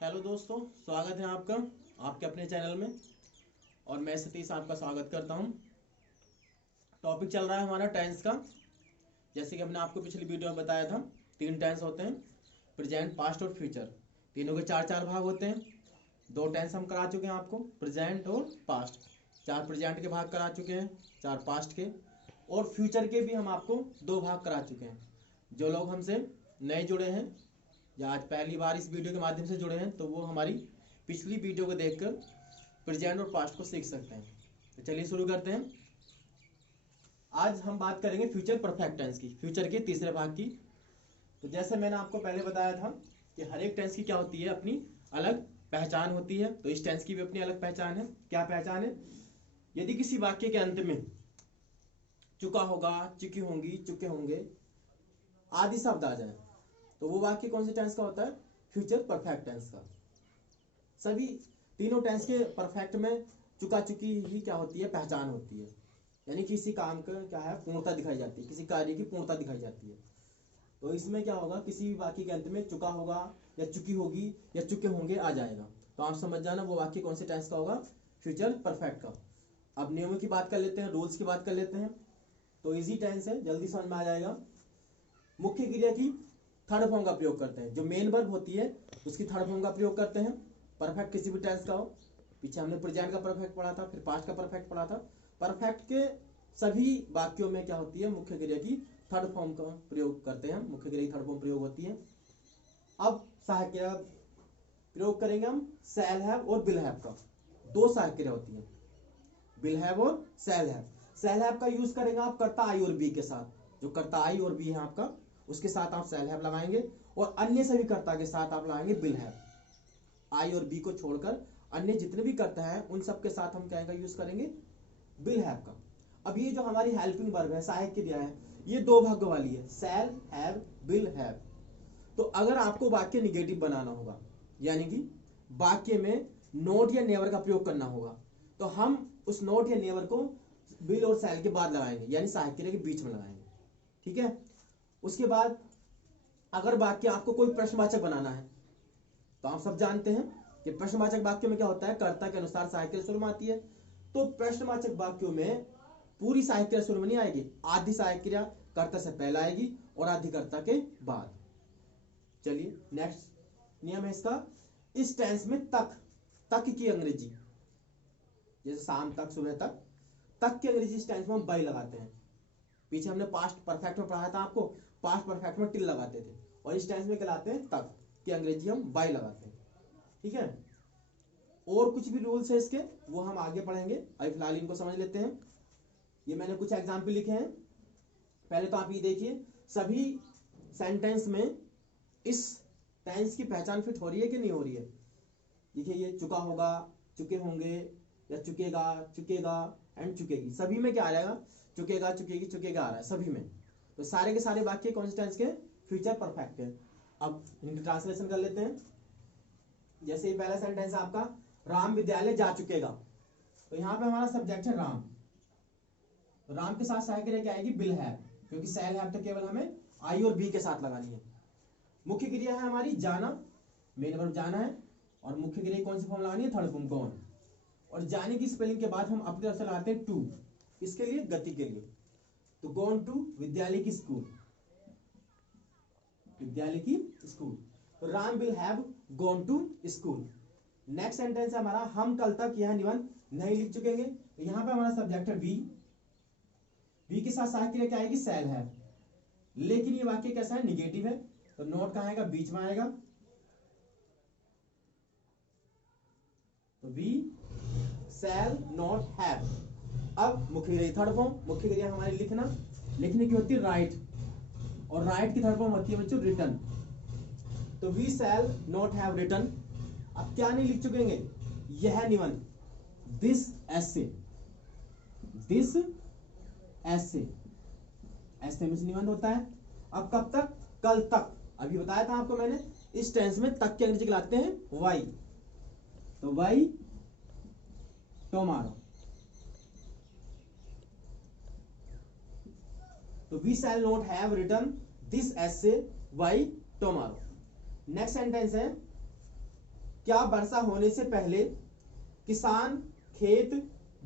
Hello दोस्तों, स्वागत है आपका आपके अपने चैनल में। और मैं सतीश आपका स्वागत करता हूं। टॉपिक चल रहा है हमारा टेंस का। जैसे कि हमने आपको पिछली वीडियो में बताया था, 3 टेंस होते हैं, प्रेजेंट, पास्ट और फ्यूचर। तीनों के चार चार भाग होते हैं। 2 टेंस हम करा चुके हैं आपको, प्रेजेंट और पास्ट। 4 प्रेजेंट के भाग करा चुके हैं, 4 पास्ट के, और फ्यूचर के भी हम आपको 2 भाग करा चुके हैं। जो लोग हमसे नए जुड़े हैं या आज पहली बार इस वीडियो के माध्यम से जुड़े हैं, तो वो हमारी पिछली वीडियो को देखकर प्रेजेंट और पास्ट को सीख सकते हैं। तो चलिए शुरू करते हैं। आज हम बात करेंगे फ्यूचर परफेक्ट टेंस की, फ्यूचर के तीसरे भाग की। तो जैसे मैंने आपको पहले बताया था कि हर एक टेंस की क्या होती है, अपनी अलग पहचान होती है। तो इस टेंस की भी अपनी अलग पहचान है। क्या पहचान है? यदि किसी वाक्य के अंत में चुका होगा, चुकी होंगी, चुके होंगे आदि शब्द आ जाए, तो वो वाक्य कौन से टेंस का होता है? फ्यूचर परफेक्ट टेंस का। सभी तीनों टेंस के परफेक्ट में चुका चुकी ही क्या होती है? पहचान होती है। यानी किसी काम का क्या है? पूर्णता दिखाई जाती है, किसी कार्य की पूर्णता दिखाई जाती है। तो इसमें क्या होगा? किसी भी वाक्य के अंत में चुका होगा या चुकी होगी या चुके होंगे आ जाएगा, तो आप समझ जाना वो वाक्य कौन से टेंस का होगा? फ्यूचर परफेक्ट का। अब नियमों की बात कर लेते हैं, रूल्स की बात कर लेते हैं। तो इजी टेंस है, जल्दी समझ में आ जाएगा। मुख्य क्रिया की थर्ड फॉर्म का प्रयोग करते हैं। जो मेन वर्ब होती है उसकी थर्ड फॉर्म का प्रयोग करते हैं। परफेक्ट किसी भी टेंस का हो, पीछे हमने प्रेजेंट का परफेक्ट पढ़ा था, फिर पास्ट का परफेक्ट पढ़ा था। परफेक्ट के सभी वाक्यों में क्या होती है? मुख्य क्रिया की थर्ड फॉर्म का प्रयोग करते हैं। मुख्य क्रिया की थर्ड फॉर्म प्रयोग होती है। अब सहायक क्रिया प्रयोग करेंगे हम शैल हैव और विल हैव का। 2 सहायक क्रिया होती है, विल हैव और शैल हैव। शैल हैव का यूज करेंगे आप कर्ता आई और बी के साथ। जो कर्ता आई और बी है आपका, उसके साथ आप शैल हैव लगाएंगे, और अन्य सभी कर्ता के साथ आप लगाएंगे विल हैव। आई और बी को छोड़कर अन्य जितने भी कर्ता है उन सब के साथ हम क्या का यूज करेंगे? विल हैव का। अब ये जो हमारी हेल्पिंग वर्ब है, सहायक क्रिया है, ये 2 भाग वाली है, शैल हैव, विल हैव। तो अगर आपको वाक्य निगेटिव बनाना होगा, यानी कि वाक्य में नोट या नेवर का प्रयोग करना होगा, तो हम उस नोट या नेवर को विल और शैल के बाद लगाएंगे, यानी सहायक क्रिया के बीच में लगाएंगे। ठीक है। उसके बाद अगर वाक्य आपको कोई प्रश्नवाचक बनाना है, तो आप सब जानते हैं कि प्रश्नवाचक वाक्य में क्या होता है? कर्ता के अनुसार सहायक क्रिया शुरू में आती है। तो प्रश्नवाचक वाक्यों में पूरी सहायक क्रिया शुरू में नहीं आएगी, आधी सहायक क्रिया कर्ता से पहले आएगी और आधी कर्ता के बाद। चलिए नेक्स्ट नियम है इसका, इस टेंस में तक की अंग्रेजी, जैसे शाम तक, सुबह तक की अंग्रेजी इस टेंस में हम बाई लगाते हैं। पीछे हमने पास्ट परफेक्ट में पढ़ा था आपको, पास्ट परफेक्ट में टिल लगाते थे, और इस टेंस में कहलाते हैं तक की अंग्रेजी हम बाई लगाते हैं। ठीक है। और कुछ भी रूल्स है इसके, वो हम आगे पढ़ेंगे। अभी फिलहाल इनको समझ लेते हैं। ये मैंने कुछ एग्जाम्पल लिखे हैं। पहले तो आप ये देखिए, सभी सेंटेंस में इस टेंस की पहचान फिट हो रही है कि नहीं हो रही है? देखिए, ये चुका होगा, चुके होंगे, या चुकेगा, चुकेगा एंड चुकेगी, सभी में क्या आ जाएगा? चुकेगा, चुकेगी, चुकेगा आ रहा है सभी में। तो सारे के सारे वाक्य कौन से टेंस के? फ्यूचर परफेक्ट है। अब इनकी ट्रांसलेशन कर लेते हैं। जैसे पहला सेंटेंस है आपका, राम विद्यालय जा चुकेगा। तो यहां पे हमारा सब्जेक्ट है राम। तो राम के साथ सहायक क्रिया क्या आएगी? विल हैव, क्योंकि शैल हैव तो केवल हमें आई और बी के साथ लगानी है। मुख्य क्रिया है हमारी जाना, मेन वर्ब जाना है, और मुख्य क्रिया कौन सी फॉर्म लगानी है? Third form, gone. और जाने की स्पेलिंग के बाद हम अपनी तरफ से लगाते हैं टू, इसके लिए, गति के लिए। तो गॉन टू विद्यालय की स्कूल, विद्यालय की स्कूल। तो Ram will have gone to school. Next sentence है हमारा, हम कल तक यह निबंध नहीं लिख चुकेंगे। तो यहां पे हमारा सब्जेक्ट है वी, वी के साथ सहायक क्रिया क्या आएगी? Shall have. लेकिन ये वाक्य कैसा है? निगेटिव है, तो नोट कहां आएगा? बीच में आएगा। तो वी शैल नॉट हैव। अब मुख्य क्रिया थर्ड फॉर्म, मुख्य क्रिया हमारी लिखना, लिखने की होती है राइट, और राइट की थर्ड फॉर्म होती है बच्चों रिटर्न। तो we shall not have return. अब क्या नहीं लिख चुकेंगे? यह निबंध, दिस ऐसे, दिस ऐसे, ऐसे में निबंध होता है। अब कब तक? कल तक। अभी बताया था आपको मैंने, इस टेंस में तक के अंग्रेजी कहलाते हैं वाई। तो वाई टुमारो। तो we shall not have return this essay by tomorrow. Next sentence है, क्या वर्षा होने से पहले किसान खेत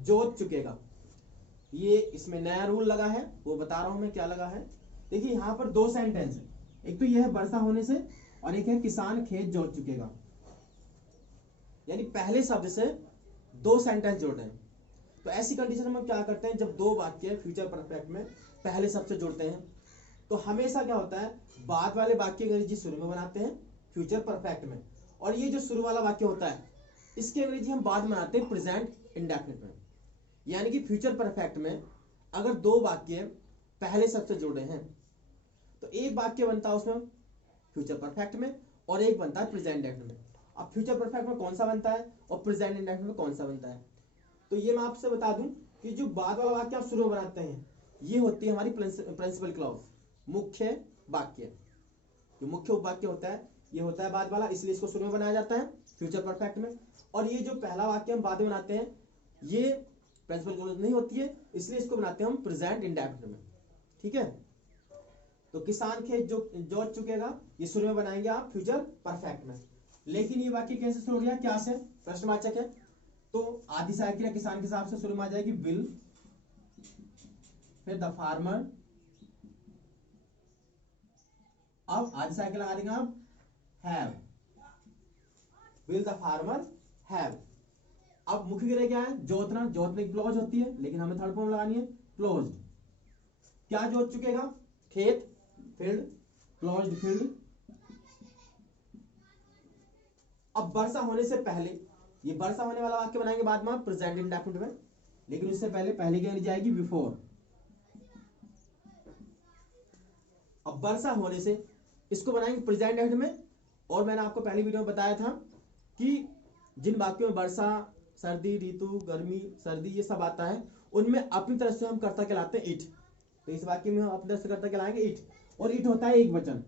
जोत चुकेगा? ये इसमें नया रूल लगा है, वो बता रहा हूं मैं क्या लगा है। देखिए यहाँ पर दो सेंटेंस है, एक तो यह है वर्षा होने से, और एक है किसान खेत जोत चुकेगा। यानी पहले शब्द से दो सेंटेंस जोड़ रहे हैं। तो ऐसी कंडीशन में क्या करते हैं, जब दो वाक्य फ्यूचर परफेक्ट में पहले शब्द से जोड़ते हैं तो हमेशा क्या होता है, बाद वाले वाक्य की अंग्रेजी शुरू में बनाते हैं फ्यूचर परफेक्ट में, और ये जो शुरू वाला वाक्य होता है इसकी अंग्रेजी हम बाद में बनाते हैं प्रेजेंट इंडेफिनिट में। यानी कि फ्यूचर परफेक्ट में अगर दो वाक्य पहले शब्द से जुड़े हैं तो एक वाक्य बनता है उसमें फ्यूचर परफेक्ट में और एक बनता है प्रेजेंट इंडेफिनिट में। अब फ्यूचर परफेक्ट में कौन सा बनता है और प्रेजेंट इंडेफिनिट में कौन सा बनता है, तो ये मैं आपसे बता दूं कि जो बाद वाला वाक्य आप शुरू में बनाते हैं ये होती है हमारी प्रिंसिपल क्लॉज, मुख्य वाक्य। जो मुख्य उपवाक्य होता है ये होता है बाद वाला, इसलिए इसको शुरू में बनाया जाता है फ्यूचर परफेक्ट में। और ये जो पहला वाक्य हम बाद में बनाते हैं ये प्रिंसिपल क्लॉज नहीं होती है, इसलिए इसको बनाते हैं हम प्रेजेंट इंडेफिनिट में। ठीक है, तो किसान खेत जो जोत चुकेगा ये शुरू में बनाएंगे आप फ्यूचर परफेक्ट में। लेकिन ये वाक्य कैसे शुरू हो गया, क्या से, प्रश्नवाचक है, तो आदि सहायक क्रिया किसान के हिसाब से शुरू में आ जाएगी विल, फिर द फार्मर, अब आदि सहायक लगा देंगे आप have, will the farmer have. अब मुख्य क्रिया क्या है, जोतना, जोतने की क्लॉज होती है लेकिन हमें थर्ड फॉर्म लगानी है क्लोज। क्या जोत चुकेगा, खेत, फील्ड, क्लोज्ड फील्ड। अब वर्षा होने से पहले, ये वर्षा होने वाला वाक्य बनाएंगे बाद में प्रेजेंट इंडेफिनिट में, लेकिन उससे पहले पहले की अंग्रेजी आएगी बिफोर। अब वर्षा होने से इसको बनाएंगे प्रेजेंट इंडेफिनिट में, और मैंने आपको पहली वीडियो में बताया था कि जिन वाक्यों में वर्षा, सर्दी, ऋतु, गर्मी, सर्दी ये सब आता है उनमें अपनी तरफ से हम कर्ता कहलाते हैं इट। तो इस वाक्य में हम अपनी तरफ से कर्ता कहलाएंगे इट, और इट होता है एक वचन।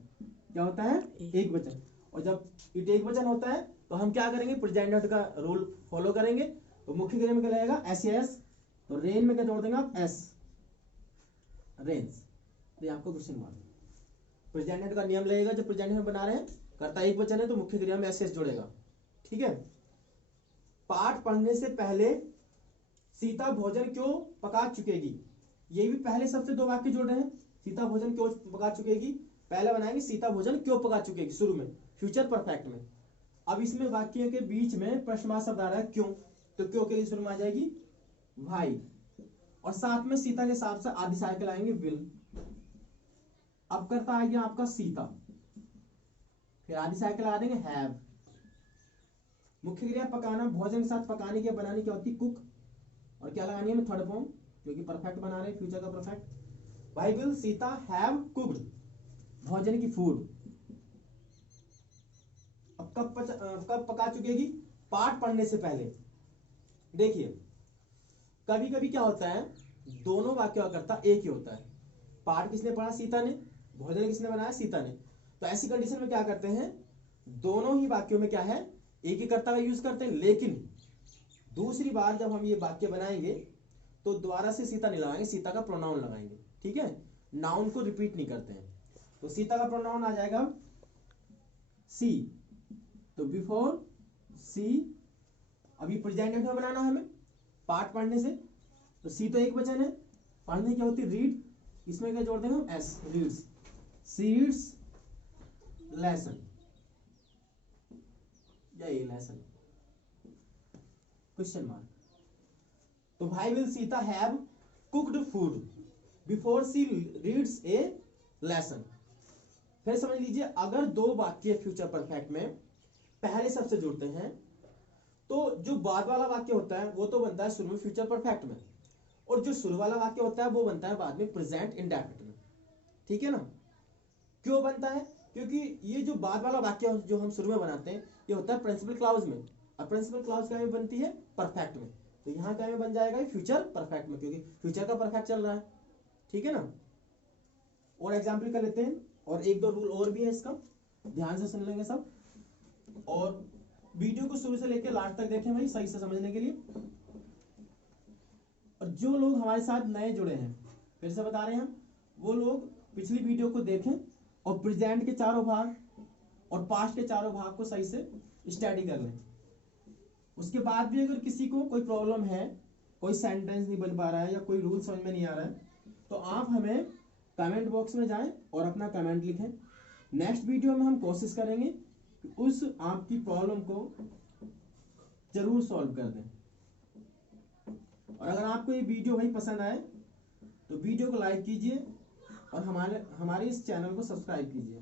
क्या होता है, एक वचन। और जब इट एक वचन होता है तो हम क्या करेंगे, प्रेजेंट का रूल फॉलो करेंगे। तो मुख्य क्रिया में क्या लगेगा, एस, तो रेन में क्या जोड़ देंगे आप, एस, रेन्स। तो आपको क्वेश्चन मार्क, प्रेजेंट का नियम लगेगा, जब प्रेजेंट में बना रहे हैं कर्ता एक वचन है तो मुख्य क्रिया में एस जोड़ेगा। ठीक है, पाठ पढ़ने से पहले सीता भोजन क्यों पका चुकेगी, ये भी पहले सबसे दो वाक्य जोड़ रहे हैं। सीता भोजन क्यों पका चुकेगी, पहले बनाएंगे सीता भोजन क्यों पका चुकेगी शुरू में फ्यूचर परफेक्ट में। अब इसमें वाक्य के बीच में प्रश्नवाचक शब्द आ रहा है क्यों, तो क्यों के लिए शुरू में आ जाएगी भाई, और साथ में सीता के हिसाब से आदि सहायक लाएंगे विल। अब करता आ गया आपका सीता, फिर आदि सहायक लगा देंगे हैव। मुख्य क्रिया पकाना, भोजन के साथ पकाने की बनाने की होती कुक, और क्या लगानी है थर्ड फॉर्म क्योंकि परफेक्ट बना रहे हैं फ्यूचर का परफेक्ट। भाई विल सीता हैव कुक्ड, भोजन की फूड। अब कब पका चुकेगी, पाठ पढ़ने से पहले। देखिए कभी कभी क्या होता है, दोनों वाक्य करता एक ही होता है। पाठ किसने पढ़ा, सीता ने, भोजन किसने बनाया, सीता ने। तो ऐसी कंडीशन में क्या करते हैं, दोनों ही वाक्यों में क्या है, एक ही कर्ता का यूज करते हैं। लेकिन दूसरी बार जब हम ये वाक्य बनाएंगे तो दोबारा से सीता नहीं लगाएंगे, सीता का प्रोनाउन लगाएंगे। ठीक है, नाउन को रिपीट नहीं करते हैं। तो सीता का प्रोनाउन आ जाएगा सी, तो बिफोर सी। अभी प्रेजेंट में बनाना हमें पाठ पढ़ने से, तो सी तो एक वचन है, पढ़ने क्या होती है रीड, इसमें क्या जोड़ देंगे हम एस, रीड्स, रीड्स लेसन, यही लेसन, क्वेश्चन मार्क। तो भाई will Sita have cooked food before she reads a lesson. फिर समझ लीजिए, अगर दो वाक्य फ्यूचर परफेक्ट में पहले शब्द से जुड़ते हैं तो जो बाद वाला वाक्य होता है वो तो बनता है शुरू में फ्यूचर परफेक्ट में, और जो शुरू वाला वाक्य होता है वो बनता है बाद में प्रेजेंट इंडेफिनिट में। ठीक है ना, क्यों बनता है, क्योंकि ये जो बाद वाला वाक्य जो हम शुरू में बनाते हैं ये होता है प्रिंसिपल क्लॉज में, और प्रिंसिपल क्लॉज क्या में बनती है, परफेक्ट में। तो यहाँ क्या में बन जाएगा फ्यूचर परफेक्ट में, क्योंकि फ्यूचर का परफेक्ट चल रहा है। ठीक है ना, और एग्जाम्पल कर लेते हैं, और एक दो रूल और भी है इसका, ध्यान से सुन लेंगे सब, और वीडियो को शुरू से लेकर लास्ट तक देखें भाई सही से समझने के लिए। और जो लोग हमारे साथ नए जुड़े हैं, फिर से बता रहे हैं हम, वो लोग पिछली वीडियो को देखें और प्रेजेंट के चारों भाग और पास्ट के चारों भाग को सही से स्टडी कर लें। उसके बाद भी अगर किसी को कोई प्रॉब्लम है, कोई सेंटेंस नहीं बन पा रहा है या कोई रूल समझ में नहीं आ रहा है, तो आप हमें कमेंट बॉक्स में जाएं और अपना कमेंट लिखें। नेक्स्ट वीडियो में हम कोशिश करेंगे कि उस आपकी प्रॉब्लम को जरूर सॉल्व कर दें। और अगर आपको ये वीडियो भाई पसंद आए तो वीडियो को लाइक कीजिए और हमारे इस चैनल को सब्सक्राइब कीजिए।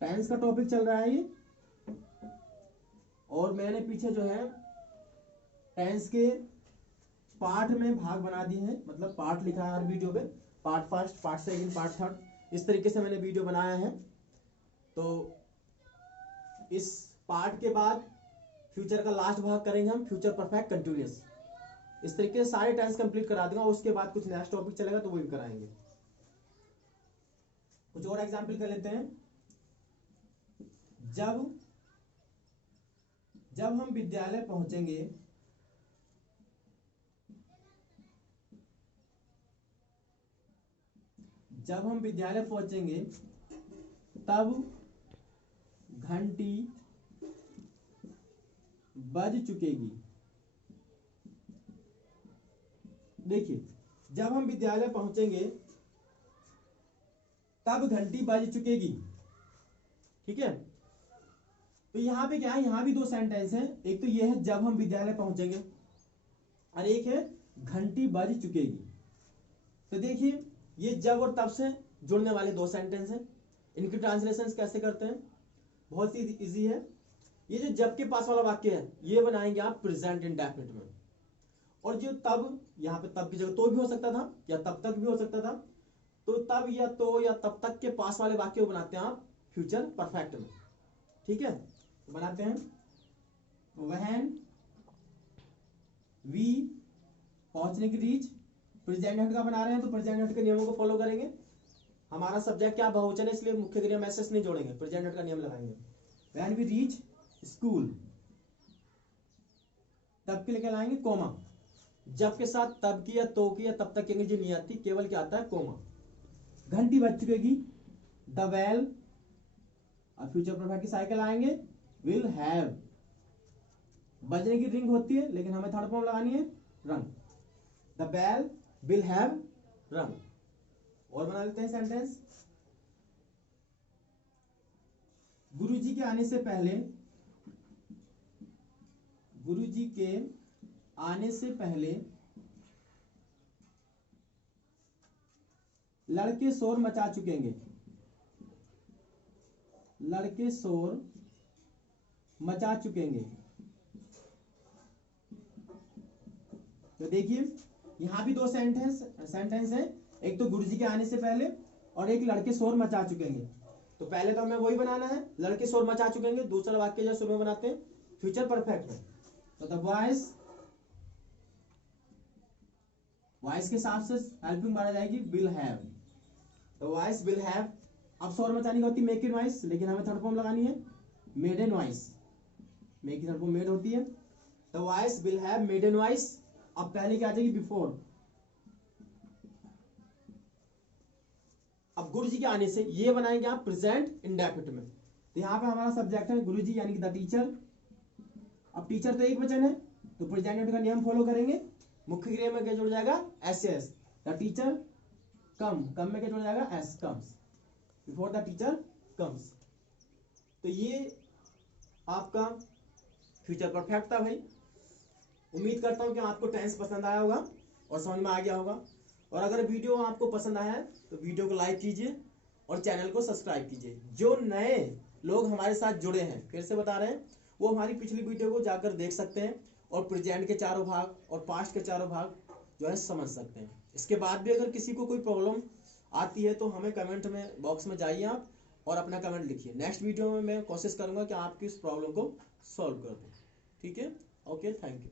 टेंस का टॉपिक चल रहा है ये, और मैंने पीछे जो है टेंस के पार्ट में भाग बना दिए हैं, मतलब पार्ट लिखा है हर वीडियो पे, part first, part second, part third, इस तरीके से मैंने वीडियो बनाया है। तो इस पार्ट के बाद फ्यूचर का लास्ट भाग करेंगे हम, फ्यूचर परफेक्ट कंटिन्यूअस। इस तरीके से सारे टेंस कंप्लीट करा दूंगा। उसके बाद कुछ नेक्स्ट टॉपिक चलेगा तो वो भी कराएंगे। कुछ और एग्जाम्पल कर लेते हैं। जब हम विद्यालय पहुंचेंगे, जब हम विद्यालय पहुंचेंगे तब घंटी बज चुकेगी। देखिए, जब हम विद्यालय पहुंचेंगे तब घंटी बज चुकेगी, ठीक है। तो यहां पे क्या है, यहां भी दो सेंटेंस हैं। एक तो ये है जब हम विद्यालय पहुंचेंगे, और एक है घंटी बज चुकेगी। तो देखिए, ये जब और तब से जुड़ने वाले दो सेंटेंस हैं। इनकी ट्रांसलेशन कैसे करते हैं, बहुत ही इजी है। ये जो जब के पास वाला वाक्य है ये बनाएंगे आप प्रेजेंट इंडेफिनिट में, और जो तब, यहाँ पे तब की जगह तो भी हो सकता था या तब तक भी हो सकता था, तो तब या तो या तब तक के पास वाले वाक्य को बनाते हैं आप फ्यूचर परफेक्ट में, ठीक है। तो बनाते हैं व्हेन वी, पहुंचने की रीच, प्रेजेंट हट का बना रहे हैं तो प्रेजेंट हट के नियमों को फॉलो करेंगे। हमारा सब्जेक्ट क्या, बहुवचन है, इसलिए मुख्य क्रिया में एसएस नहीं जोड़ेंगे, प्रेजेंट हट का नियम लगाएंगे। व्हेन वी रीच स्कूल, तब के लिए क्या लाएंगे, कोमा। जब के साथ तब की या तो की या तब तक की अंग्रेजी नहीं आती, केवल क्या आता है, कोमा। घंटी बज चुकेगी, द बेल, और फ्यूचर परफेक्ट की साइकिल आएंगे, विल हैव। बजने की रिंग होती है लेकिन हमें थर्ड फॉर्म लगानी है, रंग। द बेल विल हैव रंग। और बना लेते हैं सेंटेंस। गुरुजी के आने से पहले, गुरुजी के आने से पहले लड़के शोर मचा चुकेंगे, लड़के शोर मचा चुकेंगे। तो देखिए, यहां भी दो सेंटेंस है। एक तो गुरुजी के आने से पहले और एक लड़के शोर मचा चुकेंगे। तो पहले तो हमें वही बनाना है, लड़के शोर मचा चुकेंगे। दूसरा वाक्य जो शुरू में बनाते हैं फ्यूचर परफेक्ट में, तो द बॉयज, वॉइस के साथ से हेल्पिंग माना जाएगी will have. The voice will have. अब शोर मचाने की होती है मेक इन वॉइस, लेकिन हमें थर्ड फॉर्म लगानी है मेड इन वॉइस। मेक की थर्ड फॉर्म मेड होती है। The voice will have made in voice. अब पहले क्या आ जाएगी, बिफोर। अब गुरुजी के आने से ये बनाएंगे आप प्रेजेंट इंडेफिनिट में। तो यहाँ पे हमारा सब्जेक्ट है गुरुजी यानी कि द टीचर। अब टीचर तो एक वचन है तो प्रेजेंट का नियम फॉलो करेंगे। मुख्य क्रिया में क्या जुड़ जाएगा, एस एस। द टीचर कम में क्या जुड़ जाएगा, S comes, before the teacher comes. तो ये आपका फ्यूचर परफेक्ट था भाई। उम्मीद करता हूं कि आपको टेंस पसंद आया होगा और समझ में आ गया होगा। और अगर वीडियो आपको पसंद आया है तो वीडियो को लाइक कीजिए और चैनल को सब्सक्राइब कीजिए। जो नए लोग हमारे साथ जुड़े हैं, फिर से बता रहे हैं, वो हमारी पिछली वीडियो को जाकर देख सकते हैं और प्रेजेंट के चारों भाग और पास्ट के चारों भाग जो है समझ सकते हैं। इसके बाद भी अगर किसी को कोई प्रॉब्लम आती है तो हमें कमेंट में बॉक्स में जाइए आप और अपना कमेंट लिखिए। नेक्स्ट वीडियो में मैं कोशिश करूंगा कि आपकी इस प्रॉब्लम को सॉल्व कर दूं। ठीक है, ओके, थैंक यू।